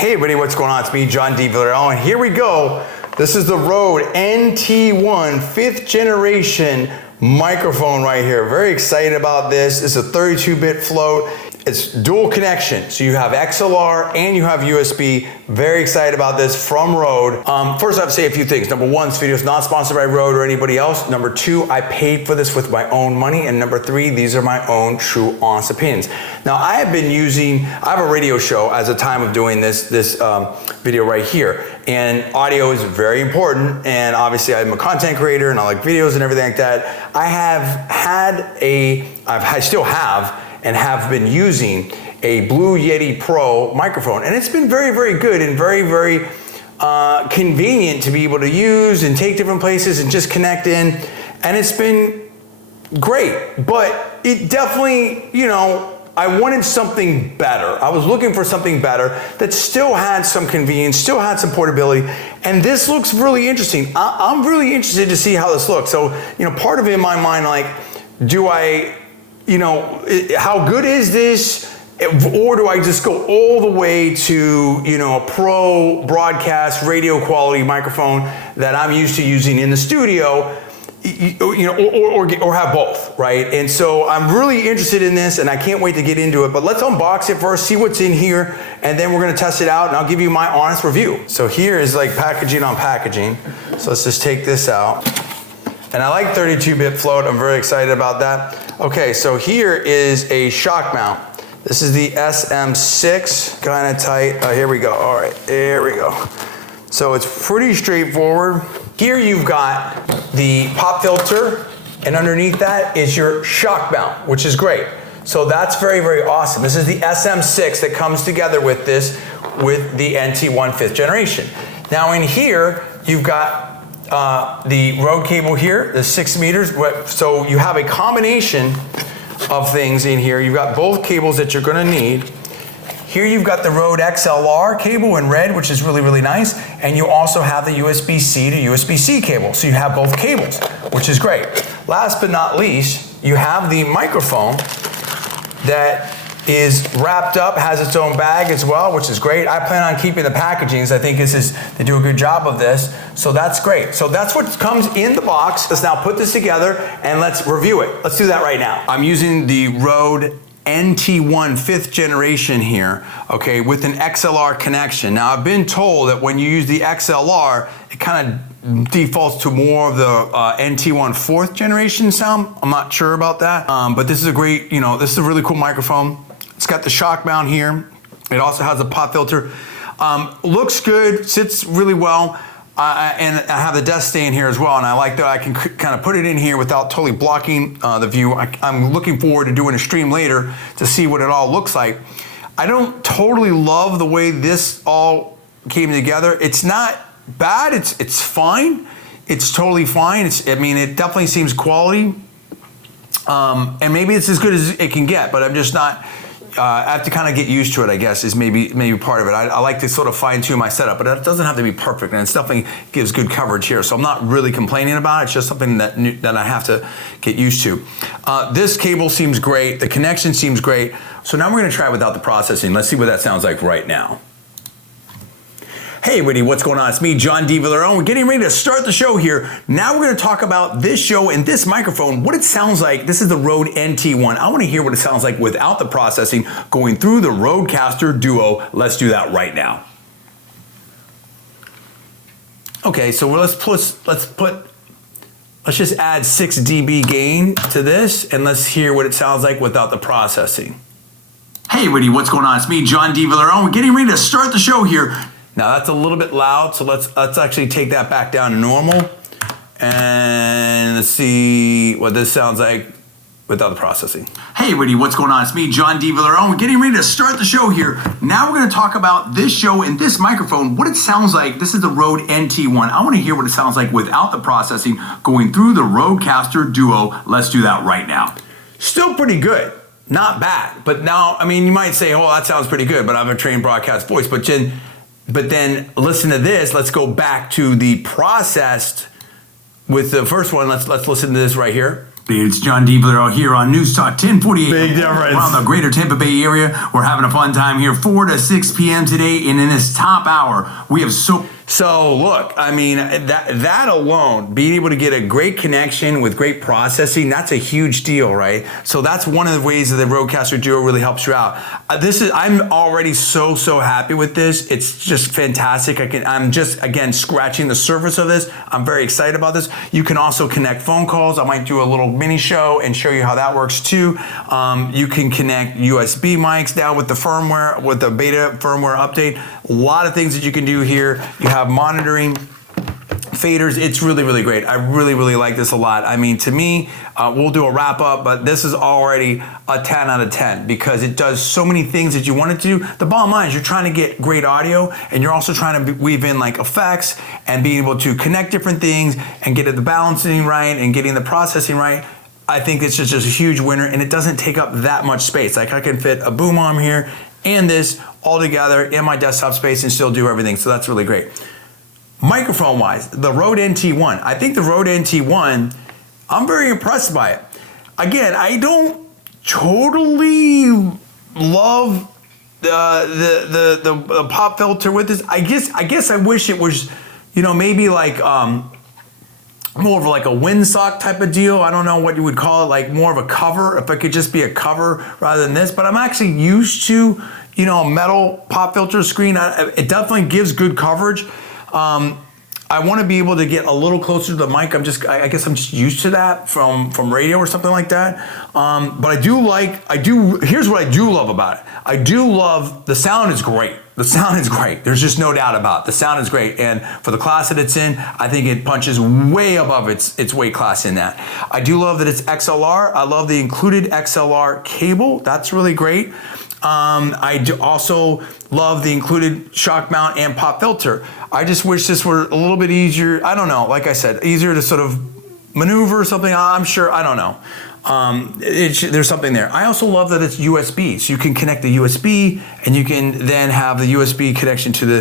Hey everybody, what's going on? It's me, John D. Villarreal, and here we go. This is the Rode NT1 5th generation microphone right here. Very excited about this. It's a 32-bit float. It's dual connection. So you have XLR and you have USB. Very excited about this from Rode. First I have to say a few things. Number one, this video is not sponsored by Rode or anybody else. Number two, I paid for this with my own money. And number three, these are my own true, honest opinions. Now I have a radio show as a time of doing this video right here. And audio is very important. And obviously I'm a content creator and I like videos and everything like that. I still have and have been using a Blue Yeti Pro microphone. And it's been very, very good and very, very convenient to be able to use and take different places and just connect in. And it's been great, but it definitely, I wanted something better. I was looking for something better that still had some convenience, still had some portability, and this looks really interesting. I'm really interested to see how this looks. So, part of it in my mind, like, how good is this? Or do I just go all the way to, a pro broadcast radio quality microphone that I'm used to using in the studio, or have both, right? And so I'm really interested in this and I can't wait to get into it, but let's unbox it first, see what's in here, and then we're gonna test it out and I'll give you my honest review. So here is like packaging on packaging. So let's just take this out. And I like 32-bit float, I'm very excited about that. Okay, so here is a shock mount. This is the SM6, kind of tight. Here we go, all right, there we go. So it's pretty straightforward. Here you've got the pop filter, and underneath that is your shock mount, which is great. So that's very, very awesome. This is the SM6 that comes together with this, with the NT1 5th generation. Now in here, you've got the Rode cable here, the 6 meters. So you have a combination of things in here. You've got both cables that you're gonna need. Here you've got the Rode XLR cable in red, which is really, really nice. And you also have the USB-C to USB-C cable. So you have both cables, which is great. Last but not least, you have the microphone that is wrapped up, has its own bag as well, which is great. I plan on keeping the packagings. I think they do a good job of this. So that's great. So that's what comes in the box. Let's now put this together and let's review it. Let's do that right now. I'm using the Rode NT1 5th generation here, okay, with an XLR connection. Now I've been told that when you use the XLR, it kind of defaults to more of the NT1 4th generation sound. I'm not sure about that, but this is a great, this is a really cool microphone. It's got the shock mount here. It also has a pop filter. Looks good, sits really well. And I have the desk stand here as well, and I like that I can kind of put it in here without totally blocking the view. I'm looking forward to doing a stream later to see what it all looks like. I don't totally love the way this all came together. It's not bad, it's fine. It's totally fine. It definitely seems quality. And maybe it's as good as it can get, but I'm just not, I have to kind of get used to it, I guess, is maybe part of it. I like to sort of fine tune my setup, but it doesn't have to be perfect, and it definitely gives good coverage here. So I'm not really complaining about it. It's just something that I have to get used to. This cable seems great. The connection seems great. So now we're gonna try it without the processing. Let's see what that sounds like right now. Hey everybody, what's going on? It's me, John D. Villarreal. We're getting ready to start the show here. Now we're gonna talk about this show and this microphone, what it sounds like. This is the Rode NT1. I wanna hear what it sounds like without the processing going through the Rodecaster Duo. Let's do that right now. Okay, so let's just add 6 dB gain to this and let's hear what it sounds like without the processing. Hey everybody, what's going on? It's me, John D. Villarreal. We're getting ready to start the show here. Now that's a little bit loud, so let's actually take that back down to normal. And let's see what this sounds like without the processing. Hey everybody, what's going on? It's me, John D. Villarreal. We're getting ready to start the show here. Now we're gonna talk about this show and this microphone, what it sounds like. This is the Rode NT1. I wanna hear what it sounds like without the processing going through the Rodecaster Duo. Let's do that right now. Still pretty good, not bad. But now, you might say, oh, that sounds pretty good, but I'm a trained broadcast voice. But then listen to this. Let's go back to the processed with the first one. Let's listen to this right here. It's John DeValero here on News Talk 1048. Big difference. Around the greater Tampa Bay area. We're having a fun time here, 4 to 6 p.m. today. And in this top hour, we have So look, I mean, that alone, being able to get a great connection with great processing, that's a huge deal, right? So that's one of the ways that the Rodecaster Duo really helps you out. I'm already so happy with this. It's just fantastic. I'm just, again, scratching the surface of this. I'm very excited about this. You can also connect phone calls. I might do a little mini show and show you how that works too. You can connect USB mics now with the firmware, with the beta firmware update. A lot of things that you can do here. You have monitoring, faders. It's really great. I really like this a lot. I mean, to me, we'll do a wrap up, but this is already a 10 out of 10 because it does so many things that you want it to do. The bottom line is you're trying to get great audio and you're also trying to weave in like effects and being able to connect different things and get the balancing right and getting the processing right. I think it's just a huge winner and it doesn't take up that much space. Like I can fit a boom arm here and this all together in my desktop space and still do everything. So that's really great. Microphone wise, the Rode NT1. I think the Rode NT1, I'm very impressed by it. Again, I don't totally love the pop filter with this. I guess I wish it was, maybe like more of like a windsock type of deal. I don't know what you would call it, like more of a cover, if it could just be a cover rather than this. But I'm actually used to, a metal pop filter screen. It definitely gives good coverage. I want to be able to get a little closer to the mic. I guess I'm just used to that from radio or something like that. But here's what I do love about it. I do love, the sound is great. The sound is great. There's just no doubt about it. The sound is great. And for the class that it's in, I think it punches way above its weight class in that. I do love that it's XLR. I love the included XLR cable. That's really great. I do also love the included shock mount and pop filter. I just wish this were a little bit easier. I don't know, like I said, easier to sort of maneuver or something. I'm sure, I don't know. There's something there. I also love that it's USB. So you can connect the USB and you can then have the USB connection to the,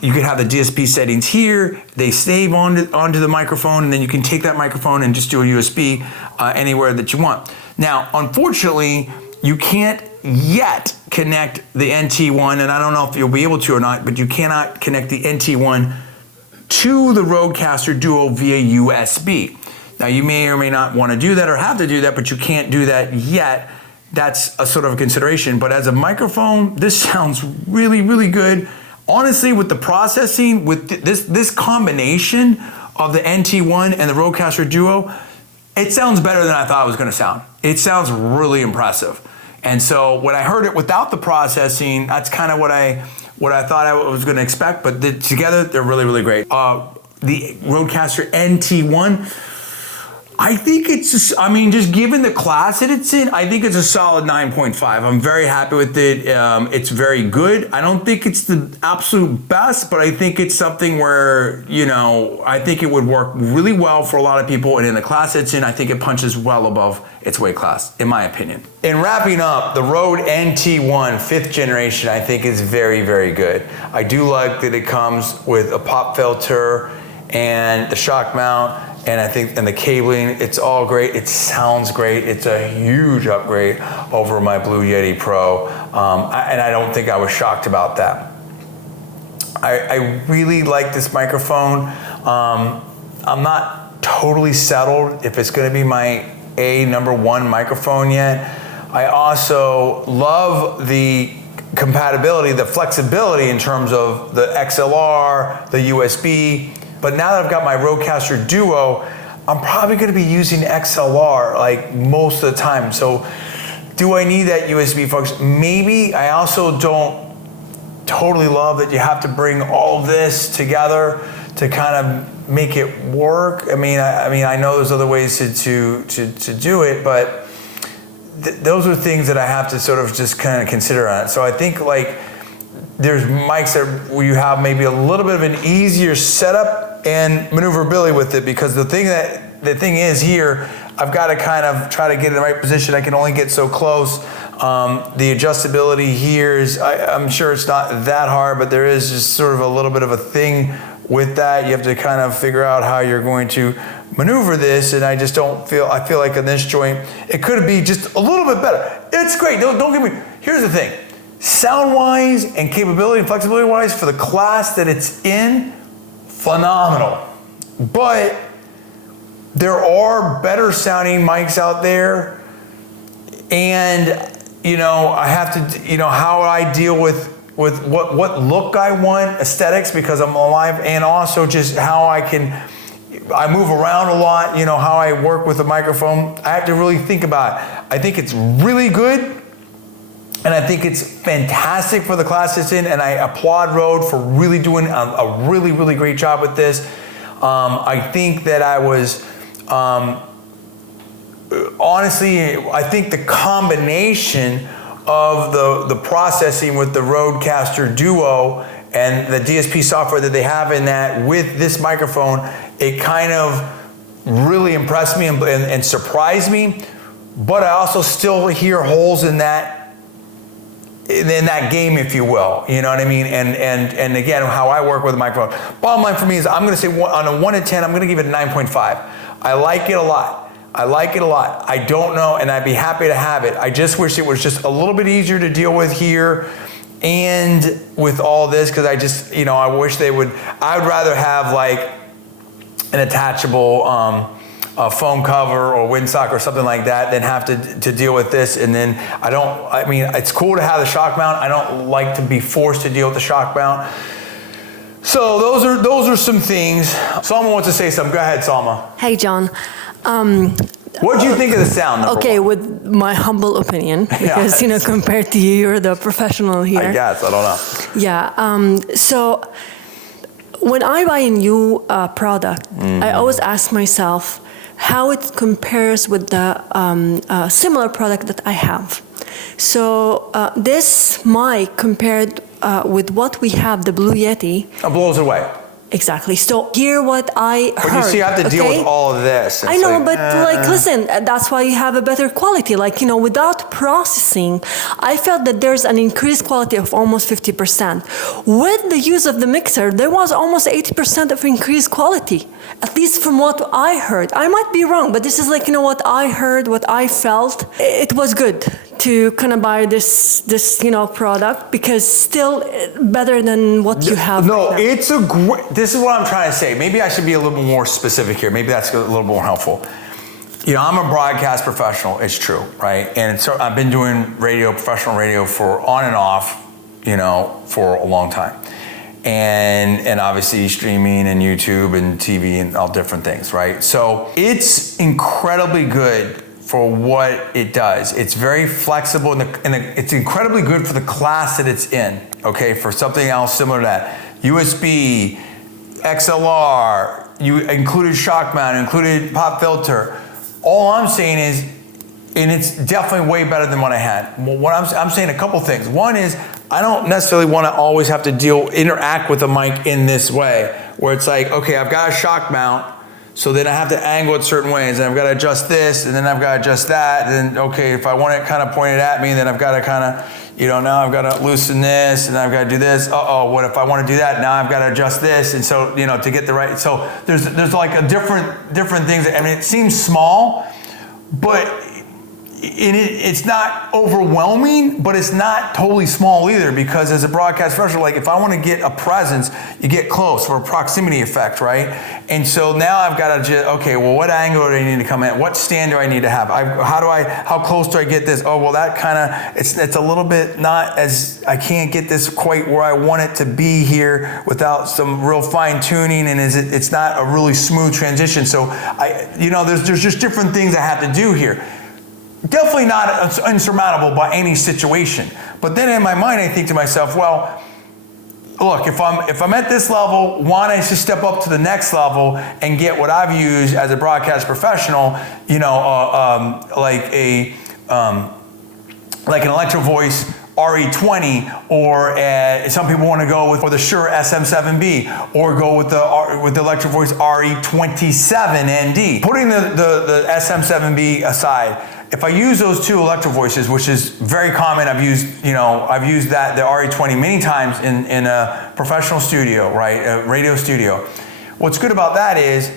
you can have the DSP settings here. They save onto the microphone and then you can take that microphone and just do a USB anywhere that you want. Now, unfortunately, you can't yet connect the NT1, and I don't know if you'll be able to or not, but you cannot connect the NT1 to the Rodecaster Duo via USB. Now you may or may not want to do that or have to do that, but you can't do that yet. That's a sort of a consideration. But as a microphone, this sounds really good. Honestly, with the processing, with this combination of the NT1 and the Rodecaster Duo, it sounds better than I thought it was going to sound. It sounds really impressive. And so when I heard it without the processing, that's kind of what I thought I was going to expect. But together, they're really great. The Rodecaster NT1, I think it's just given the class that it's in, I think it's a solid 9.5. I'm very happy with it. It's very good. I don't think it's the absolute best, but I think it's something where, I think it would work really well for a lot of people. And in the class it's in, I think it punches well above its weight class, in my opinion. In wrapping up, the Rode NT1 5th generation, I think is very good. I do like that it comes with a pop filter and the shock mount. And I think, and the cabling, it's all great. It sounds great. It's a huge upgrade over my Blue Yeti Pro. And I don't think I was shocked about that. I really like this microphone. I'm not totally settled if it's gonna be my #1 microphone yet. I also love the compatibility, the flexibility in terms of the XLR, the USB. But now that I've got my Rodecaster Duo, I'm probably gonna be using XLR like most of the time. So do I need that USB function? Maybe. I also don't totally love that you have to bring all this together to kind of make it work. I mean, I know there's other ways to do it, but those are things that I have to sort of just kind of consider on it. So I think like there's mics where you have maybe a little bit of an easier setup and maneuverability with it, because the thing is here, I've got to kind of try to get in the right position. I can only get so close. The adjustability here is, I'm sure it's not that hard, but there is just sort of a little bit of a thing with that. You have to kind of figure out how you're going to maneuver this, and I just don't feel, I feel like in this joint, it could be just a little bit better. It's great, don't get me, here's the thing. Sound-wise and capability and flexibility-wise for the class that it's in, phenomenal. But there are better sounding mics out there, and you know, I have to, you know, how I deal with what look I want, aesthetics, because I'm alive, and also just how I move around a lot, you know, how I work with the microphone. I have to really think about it. I think it's really good, and I think it's fantastic for the class it's in, and I applaud Rode for really doing a really, really great job with this. I think that I was, honestly, I think the combination of the processing with the Rodecaster Duo and the DSP software that they have in that with this microphone, it kind of really impressed me and surprised me. But I also still hear holes in that game, if you will. You know what I mean? And again, how I work with the microphone. Bottom line for me is I'm going to say on a 1 to 10, I'm going to give it a 9.5. I like it a lot. I don't know, and I'd be happy to have it. I just wish it was just a little bit easier to deal with here and with all this, because I just, you know, I wish they would, I would rather have like an attachable phone cover or windsock or something like that than have to deal with this. And then I mean, it's cool to have the shock mount. I don't like to be forced to deal with the shock mount. So those are some things. Salma wants to say something. Go ahead, Salma. Hey, John. What do you think of the sound? Okay, with my humble opinion, because you know, compared to you, you're the professional here. I guess, I don't know. Yeah. So when I buy a new product, I always ask myself how it compares with the similar product that I have. So this mic compared with what we have, the Blue Yeti, it blows it away. Exactly. So hear what I heard. But you see, you have to deal with all of this. I know, but like, listen, that's why you have a better quality. Like, you know, without processing, I felt that there's an increased quality of almost 50%. With the use of the mixer, there was almost 80% of increased quality, at least from what I heard. I might be wrong, but this is like, you know, what I heard, what I felt. It was good to kind of buy this you know, product, because still better than what you have. No, right now. it's a great, this is what I'm trying to say. Maybe I should be a little more specific here. Maybe that's a little more helpful. You know, I'm a broadcast professional, it's true, right? And so I've been doing radio, professional radio for on and off, you know, for a long time. And obviously streaming and YouTube and TV and all different things, right? So it's incredibly good for what it does. It's very flexible, and it's incredibly good for the class that it's in, okay? For something else similar to that. USB, XLR, you included shock mount, included pop filter. All I'm saying is, and it's definitely way better than what I had. What I'm saying a couple things. One is, I don't necessarily want to always have to interact with the mic in this way, where it's like, okay, I've got a shock mount, so then I have to angle it certain ways, and I've got to adjust this, and then I've got to adjust that, and then, okay, if I want it kind of pointed at me, then I've got to kind of, you know, now I've got to loosen this, and I've got to do this. What if I want to do that? Now I've got to adjust this, and so, you know, to get the right, so there's like a different things. I mean, it seems small, but it's not overwhelming, but it's not totally small either, because as a broadcast professional, like if I want to get a presence, you get close for a proximity effect, right? And so now I've got to just, okay, well, what angle do I need to come in? What stand do I need to have? How close do I get this? Oh, well, that kind of, it's a little bit not as, I can't get this quite where I want it to be here without some real fine tuning, and it's not a really smooth transition. So there's just different things I have to do here. Definitely not insurmountable by any situation. But then in my mind, I think to myself, well, look, if I'm at this level, why don't I just step up to the next level and get what I've used as a broadcast professional, you know, like an Electro Voice RE20, or some people want to go with the Shure SM7B, or go with the Electro Voice RE27ND. Putting the SM7B aside, if I use those two Electro Voices, which is very common, I've used the RE20 many times in a professional studio, right, a radio studio. What's good about that is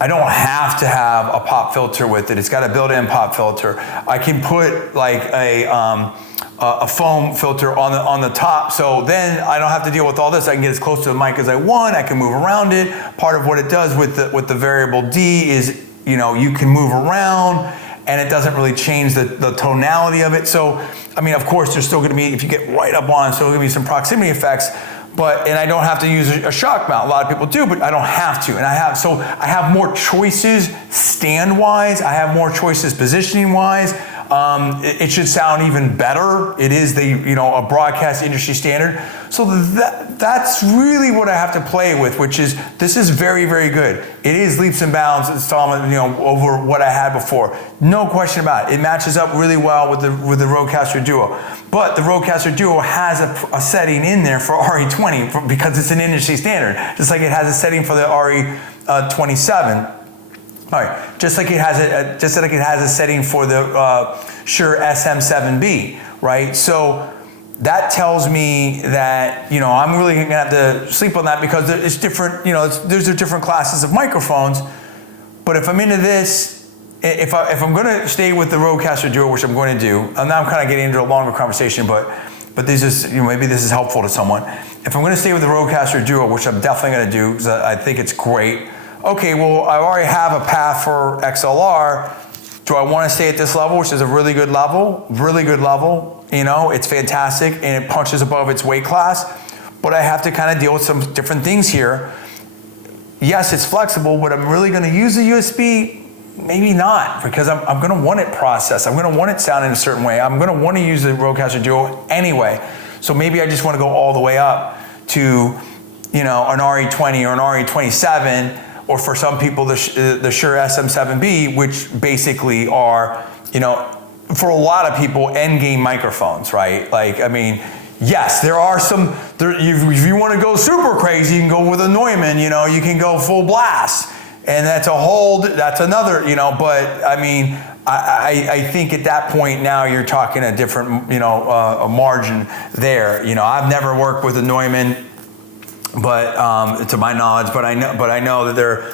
I don't have to have a pop filter with it. It's got a built-in pop filter. I can put like a foam filter on the top, so then I don't have to deal with all this. I can get as close to the mic as I want. I can move around it. Part of what it does with the variable D is, you know, you can move around and it doesn't really change the tonality of it. So, I mean, of course, there's still gonna be, if you get right up on it, so there's gonna be some proximity effects, and I don't have to use a shock mount. A lot of people do, but I don't have to. And I have more choices stand-wise. I have more choices positioning-wise. It should sound even better. It is a broadcast industry standard. So that's really what I have to play with, which is, this is very, very good. It is leaps and bounds installment, over what I had before. No question about it. It matches up really well with the Rodecaster Duo. But the Rodecaster Duo has a setting in there for RE20 because it's an industry standard, just like it has a setting for the RE27. All right, just like it has a setting for the Shure SM7B, right? So that tells me that I'm really gonna have to sleep on that, because it's different. There's different classes of microphones. But if I'm into this, if I'm gonna stay with the Rodecaster Duo, which I'm going to do, and now I'm kind of getting into a longer conversation, but this is maybe this is helpful to someone. If I'm gonna stay with the Rodecaster Duo, which I'm definitely gonna do because I think it's great. Okay, well, I already have a path for XLR. Do I want to stay at this level, which is a really good level? It's fantastic, and it punches above its weight class. But I have to kind of deal with some different things here. Yes, it's flexible, but I'm really going to use the USB? Maybe not, because I'm going to want it processed. I'm going to want it sound in a certain way. I'm going to want to use the Rodecaster Duo anyway. So maybe I just want to go all the way up to, an RE20 or an RE27. Or for some people, the Shure SM7B, which basically are, for a lot of people, end game microphones, right? Like, I mean, yes, there are some, if you want to go super crazy, you can go with a Neumann, you can go full blast. And that's another, but I mean, I think at that point now you're talking a different, a margin there. I've never worked with a Neumann, but to my knowledge, but I know that they're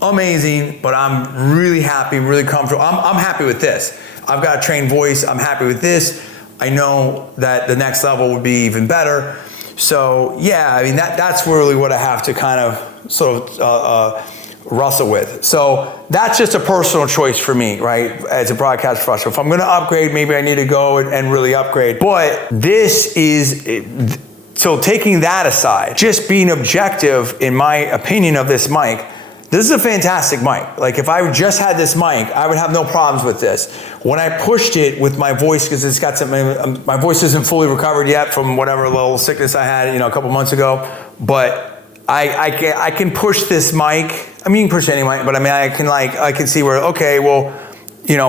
amazing. But I'm really happy, really comfortable. I'm happy with this. I've got a trained voice. I'm happy with this. I know that the next level would be even better. So yeah, I mean that's really what I have to kind of sort of wrestle with. So that's just a personal choice for me, right? As a broadcast professional, if I'm going to upgrade, maybe I need to go and really upgrade. But this is. So taking that aside, just being objective in my opinion of this mic, this is a fantastic mic. Like if I just had this mic, I would have no problems with this. When I pushed it with my voice, because it's got something, my voice isn't fully recovered yet from whatever little sickness I had, a couple months ago, but I can push this mic. I mean, you can push any mic, but I mean, I can see where, okay, well,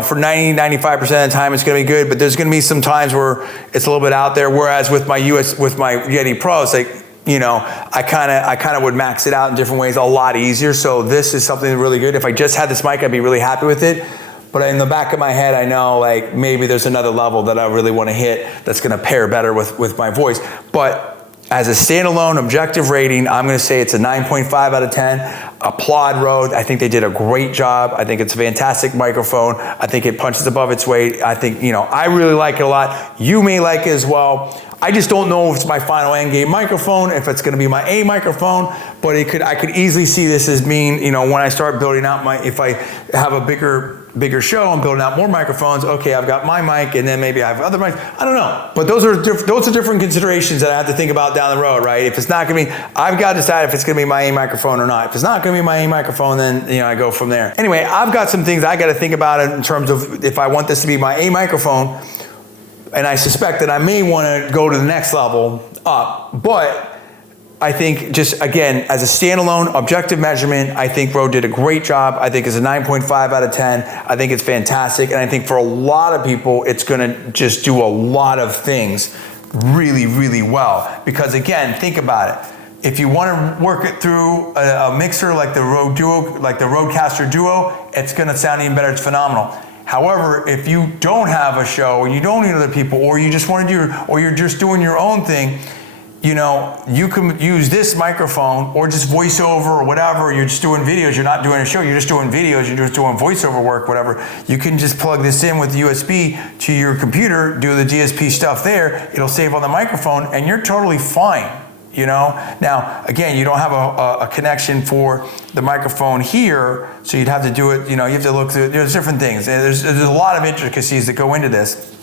for 90-95% of the time it's going to be good, but there's going to be some times where it's a little bit out there. Whereas with my Yeti Pro, it's like, I kind of would max it out in different ways a lot easier. So this is something really good. If I just had this mic, I'd be really happy with it. But in the back of my head, I know like maybe there's another level that I really want to hit that's going to pair better with my voice. But as a standalone objective rating, I'm going to say it's a 9.5 out of 10. Applaud Rode. I think they did a great job. I think it's a fantastic microphone. I think it punches above its weight. I think, I really like it a lot. You may like it as well. I just don't know if it's my final end game microphone, if it's going to be my A microphone, but I could easily see this as being, when I start building out if I have a bigger show and building out more microphones, okay, I've got my mic and then maybe I have other mics. I don't know. But those are different considerations that I have to think about down the road, right? If it's not going to be, I've got to decide if it's going to be my A microphone or not. If it's not going to be my A microphone, then, I go from there. Anyway, I've got some things I got to think about in terms of if I want this to be my A microphone, and I suspect that I may want to go to the next level up, but I think just, again, as a standalone objective measurement, I think Rode did a great job. I think it's a 9.5 out of 10. I think it's fantastic. And I think for a lot of people, it's going to just do a lot of things really, really well. Because again, think about it. If you want to work it through a mixer like the Rode Duo, like the Rodecaster Duo, it's going to sound even better. It's phenomenal. However, if you don't have a show or you don't need other people or you just want to do, or you're just doing your own thing, you know, you can use this microphone or just voiceover or whatever. You're just doing videos. You're not doing a show. You're just doing videos. You're just doing voiceover work, whatever. You can just plug this in with USB to your computer, do the DSP stuff there. It'll save on the microphone and you're totally fine, you know? Now, again, you don't have a connection for the microphone here, so you'd have to do it, you know, you have to look through, there's different things. There's a lot of intricacies that go into this.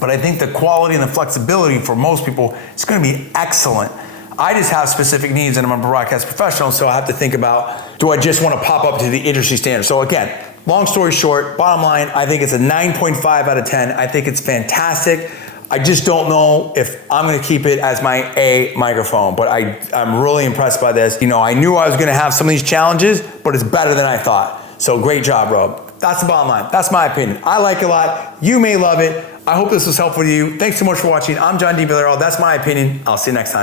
But I think the quality and the flexibility for most people is going to be excellent. I just have specific needs and I'm a broadcast professional, so I have to think about, do I just want to pop up to the industry standard? So again, long story short, bottom line, I think it's a 9.5 out of 10. I think it's fantastic. I just don't know if I'm going to keep it as my A microphone, but I'm really impressed by this. You know, I knew I was going to have some of these challenges, but it's better than I thought. So great job, Rode. That's the bottom line. That's my opinion. I like it a lot. You may love it. I hope this was helpful to you. Thanks so much for watching. I'm John D. Villarreal. That's my opinion. I'll see you next time.